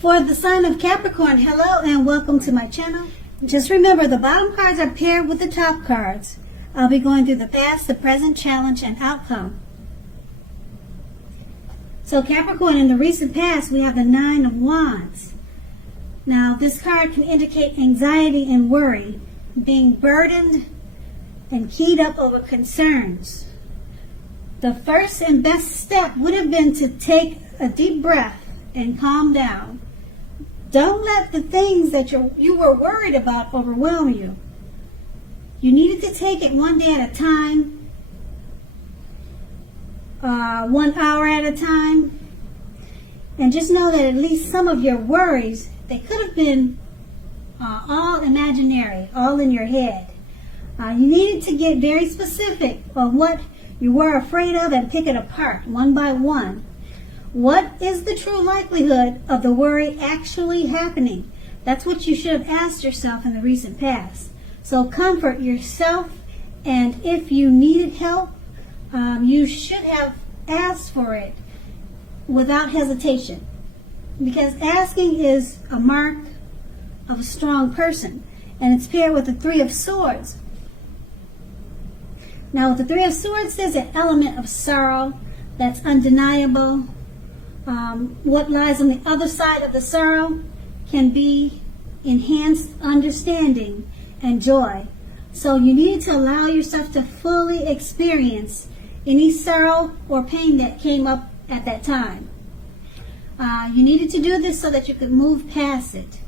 For the sign of Capricorn, hello and welcome to my channel. Just remember, the bottom cards are paired with the top cards. I'll be going through the past, the present, challenge, and outcome. So Capricorn, in the recent past, we have the Nine of Wands. Now, this card can indicate anxiety and worry, being burdened and keyed up over concerns. The first and best step would have been to take a deep breath and calm down. Don't let the things that you were worried about overwhelm you. You needed to take it one day at a time, 1 hour at a time, and just know that at least some of your worries, they could have been all imaginary, all in your head. You needed to get very specific on what you were afraid of and pick it apart one by one. What is the true likelihood of the worry actually happening? That's what you should have asked yourself in the recent past. So comfort yourself, and if you needed help, you should have asked for it without hesitation, because asking is a mark of a strong person, and it's paired with the Three of Swords. Now, with the Three of Swords, there's an element of sorrow that's undeniable. What lies on the other side of the sorrow can be enhanced understanding and joy. So you need to allow yourself to fully experience any sorrow or pain that came up at that time. You needed to do this so that you could move past it.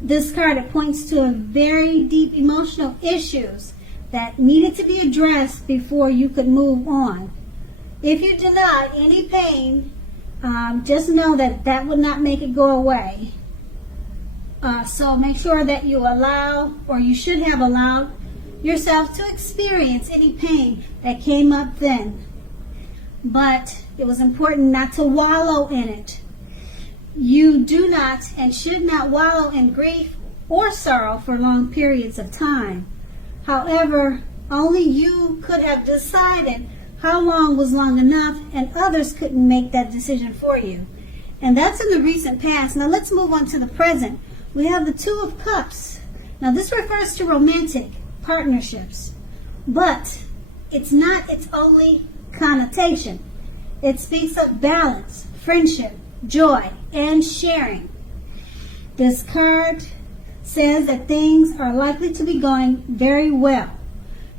This card, it points to very deep emotional issues that needed to be addressed before you could move on. If you deny any pain, just know that that would not make it go away. So make sure that you allow, or you should have allowed, yourself to experience any pain that came up then. But it was important not to wallow in it. You do not and should not wallow in grief or sorrow for long periods of time. However, only you could have decided how long was long enough, and others couldn't make that decision for you. And that's in the recent past. Now let's move on to the present. We have the Two of Cups. Now this refers to romantic partnerships, but it's not its only connotation. It speaks of balance, friendship, joy, and sharing. This card says that things are likely to be going very well.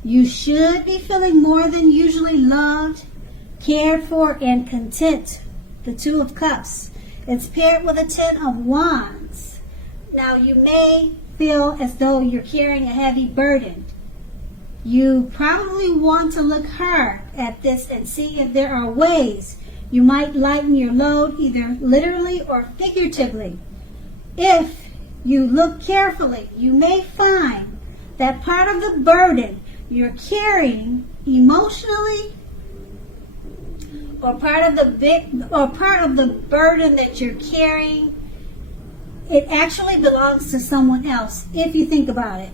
You should be feeling more than usually loved, cared for, and content. The Two of Cups. It's paired with a Ten of Wands. Now you may feel as though you're carrying a heavy burden. You probably want to look hard at this and see if there are ways you might lighten your load, either literally or figuratively. If you look carefully, you may find that part of the burden you're carrying emotionally, or part of the burden that you're carrying, it actually belongs to someone else. If you think about it,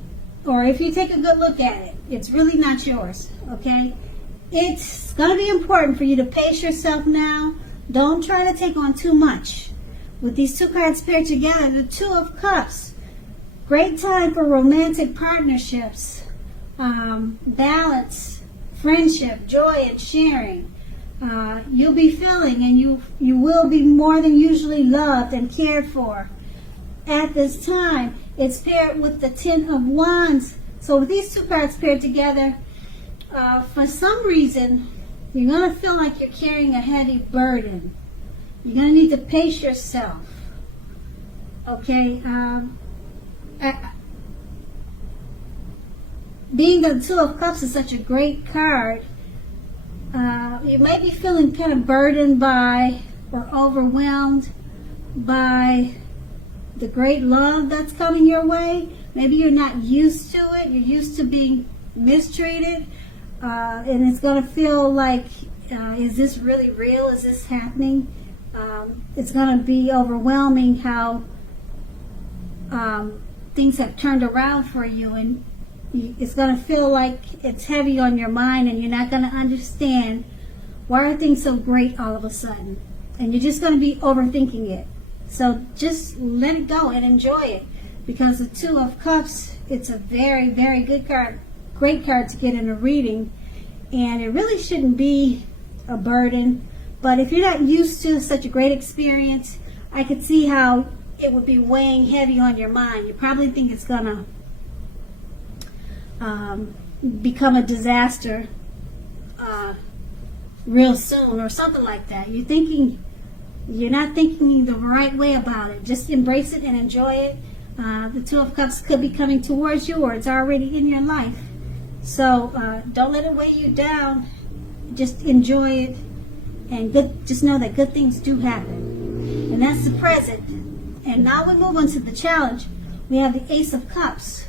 or if you take a good look at it, it's really not yours. Okay, it's going to be important for you to pace yourself now. Don't try to take on too much. With these two cards paired together, the Two of Cups, great time for romantic partnerships. Balance, friendship, joy, and sharing. You'll be feeling, and you will be more than usually loved and cared for. At this time, it's paired with the Ten of Wands. So with these two cards paired together, for some reason, you're going to feel like you're carrying a heavy burden. You're going to need to pace yourself. Okay? Being the Two of Cups is such a great card, you might be feeling kind of burdened by or overwhelmed by the great love that's coming your way. Maybe you're not used to it. You're used to being mistreated, and it's going to feel like, is this really real? Is this happening? It's going to be overwhelming how things have turned around for you, and it's going to feel like it's heavy on your mind, and you're not going to understand why are things so great all of a sudden, and you're just going to be overthinking it. So just let it go and enjoy it, because the Two of Cups, it's a very, very good card, great card to get in a reading, and it really shouldn't be a burden. But if you're not used to such a great experience, I could see how it would be weighing heavy on your mind. You probably think it's gonna become a disaster real soon or something like that. You're not thinking the right way about it. Just embrace it and enjoy it. The Two of Cups could be coming towards you, or it's already in your life. So don't let it weigh you down. Just enjoy it, and just know that good things do happen. And that's the present. And now we move on to the challenge. We have the Ace of Cups.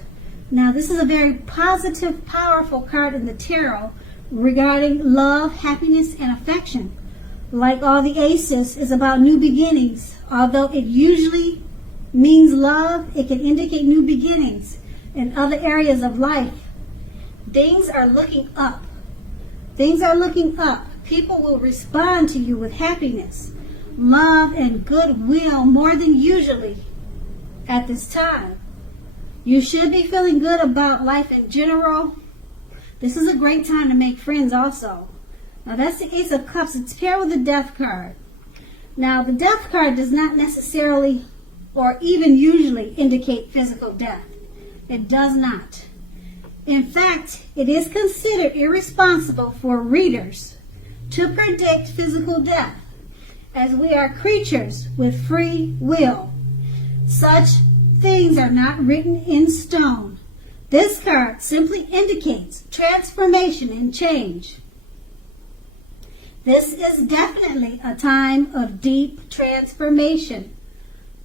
Now this is a very positive, powerful card in the tarot regarding love, happiness, and affection. Like all the aces, is about new beginnings. Although it usually means love, it can indicate new beginnings in other areas of life. Things are looking up. Things are looking up. People will respond to you with happiness, love, and goodwill more than usually at this time. You should be feeling good about life in general. This is a great time to make friends also. Now that's the Ace of Cups. It's paired with the Death card. Now the Death card does not necessarily or even usually indicate physical death. It does not. In fact, it is considered irresponsible for readers to predict physical death, as we are creatures with free will. Such things are not written in stone. This card simply indicates transformation and change. This is definitely a time of deep transformation,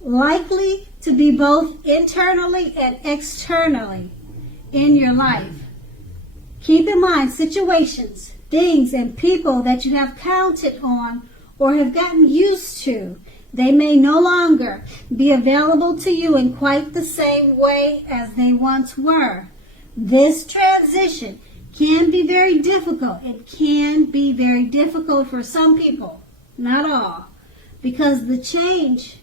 likely to be both internally and externally in your life. Keep in mind situations, things, and people that you have counted on or have gotten used to. They may no longer be available to you in quite the same way as they once were. This transition can be very difficult. It can be very difficult for some people, not all, because the change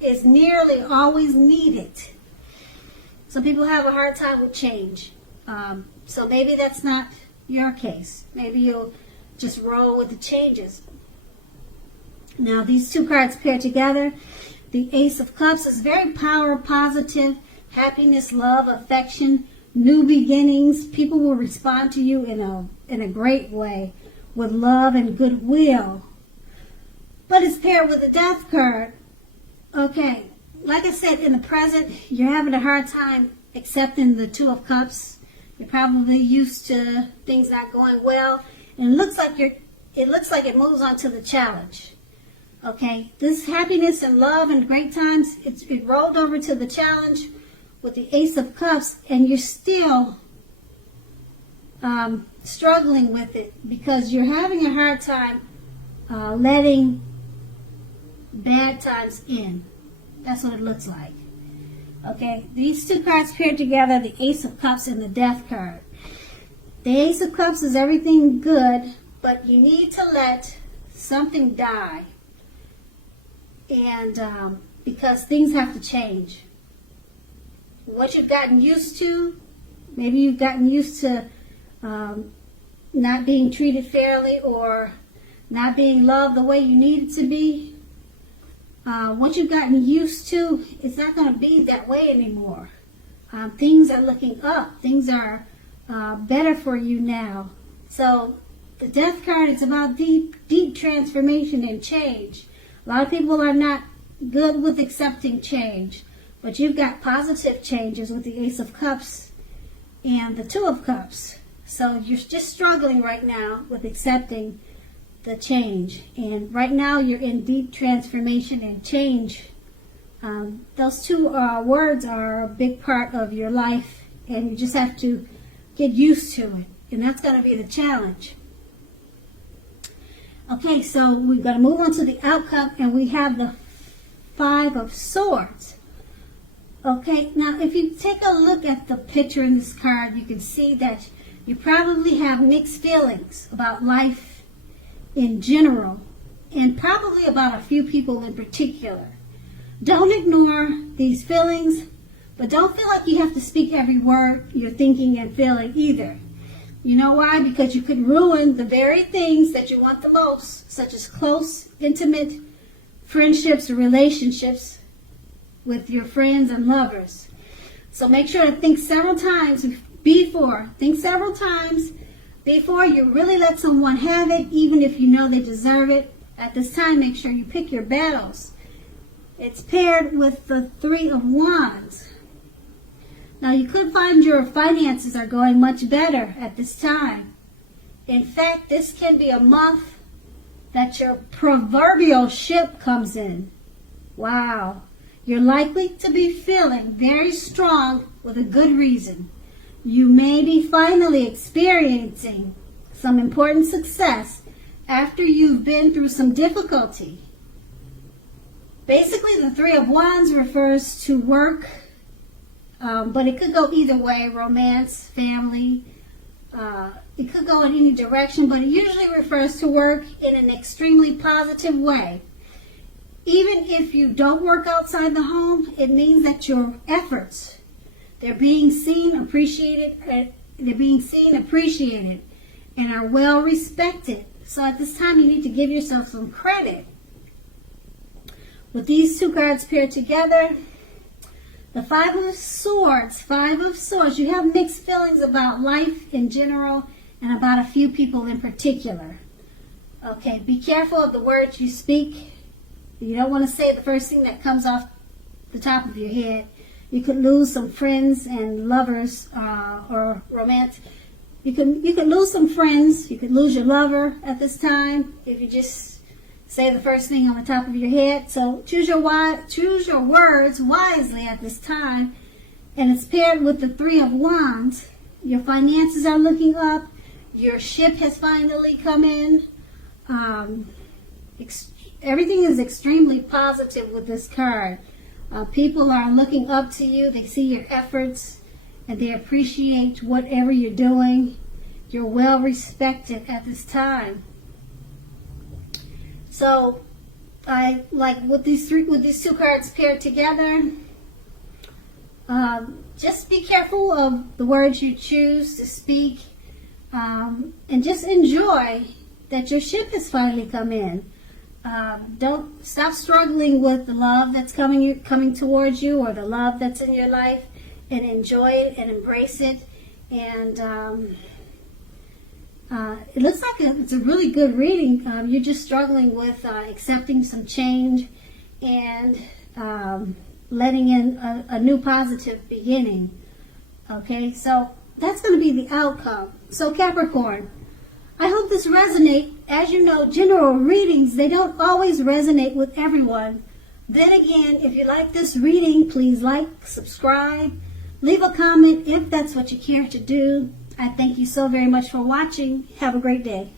is nearly always needed. Some people have a hard time with change. So maybe that's not your case. Maybe you'll just roll with the changes. Now these two cards pair together. The Ace of Cups is very power positive, happiness, love, affection, new beginnings. People will respond to you in a great way with love and goodwill. But it's paired with the Death card. Okay, like I said, in the present, you're having a hard time accepting the Two of Cups. You're probably used to things not going well, and it looks like it moves on to the challenge. Okay, this happiness and love and great times, it rolled over to the challenge with the Ace of Cups, and you're still struggling with it because you're having a hard time letting bad times in. That's what it looks like. Okay, these two cards paired together, the Ace of Cups and the Death card. The Ace of Cups is everything good, but you need to let something die. And because things have to change. What you've gotten used to, maybe you've gotten used to not being treated fairly or not being loved the way you need it to be. What you've gotten used to, it's not going to be that way anymore. Things are looking up. Things are better for you now. So the Death card is about deep transformation and change. A lot of people are not good with accepting change, but you've got positive changes with the Ace of Cups and the Two of Cups. So you're just struggling right now with accepting the change. And right now you're in deep transformation and change. Those two words are a big part of your life, and you just have to get used to it. And that's going to be the challenge. Okay, so we're going to move on to the outcome, and we have the Five of Swords. Okay, now if you take a look at the picture in this card, you can see that you probably have mixed feelings about life in general. and probably about a few people in particular. Don't ignore these feelings, but don't feel like you have to speak every word you're thinking and feeling either. You know why? Because you could ruin the very things that you want the most, such as close, intimate friendships or relationships with your friends and lovers. So make sure to think several times before you really let someone have it, even if you know they deserve it. At this time, make sure you pick your battles. It's paired with the Three of Wands. Now, you could find your finances are going much better at this time. In fact, this can be a month that your proverbial ship comes in. Wow. You're likely to be feeling very strong with a good reason. You may be finally experiencing some important success after you've been through some difficulty. Basically, the Three of Wands refers to work, but it could go either way, romance, family. It could go in any direction, but it usually refers to work in an extremely positive way. Even if you don't work outside the home, it means that your efforts, they're being seen, appreciated, and are well respected. So at this time, you need to give yourself some credit. With these two cards paired together, the Five of Swords, you have mixed feelings about life in general and about a few people in particular. Okay, be careful of the words you speak. You don't want to say the first thing that comes off the top of your head. You could lose some friends and lovers or romance. You could lose some friends. You could lose your lover at this time if you just say the first thing on the top of your head. So choose your words wisely at this time. And it's paired with the Three of Wands. Your finances are looking up. Your ship has finally come in. Everything is extremely positive with this card. People are looking up to you. They see your efforts and they appreciate whatever you're doing. You're well respected at this time. So, I like with these two cards paired together. Just be careful of the words you choose to speak, and just enjoy that your ship has finally come in. Don't stop struggling with the love that's coming towards you, or the love that's in your life, and enjoy it and embrace it. And it looks like it's a really good reading. You're just struggling with accepting some change and letting in a new positive beginning. Okay, so that's going to be the outcome. So Capricorn, I hope this resonates. As you know, general readings, they don't always resonate with everyone. Then again, if you like this reading, please like, subscribe, leave a comment if that's what you care to do. I thank you so very much for watching. Have a great day.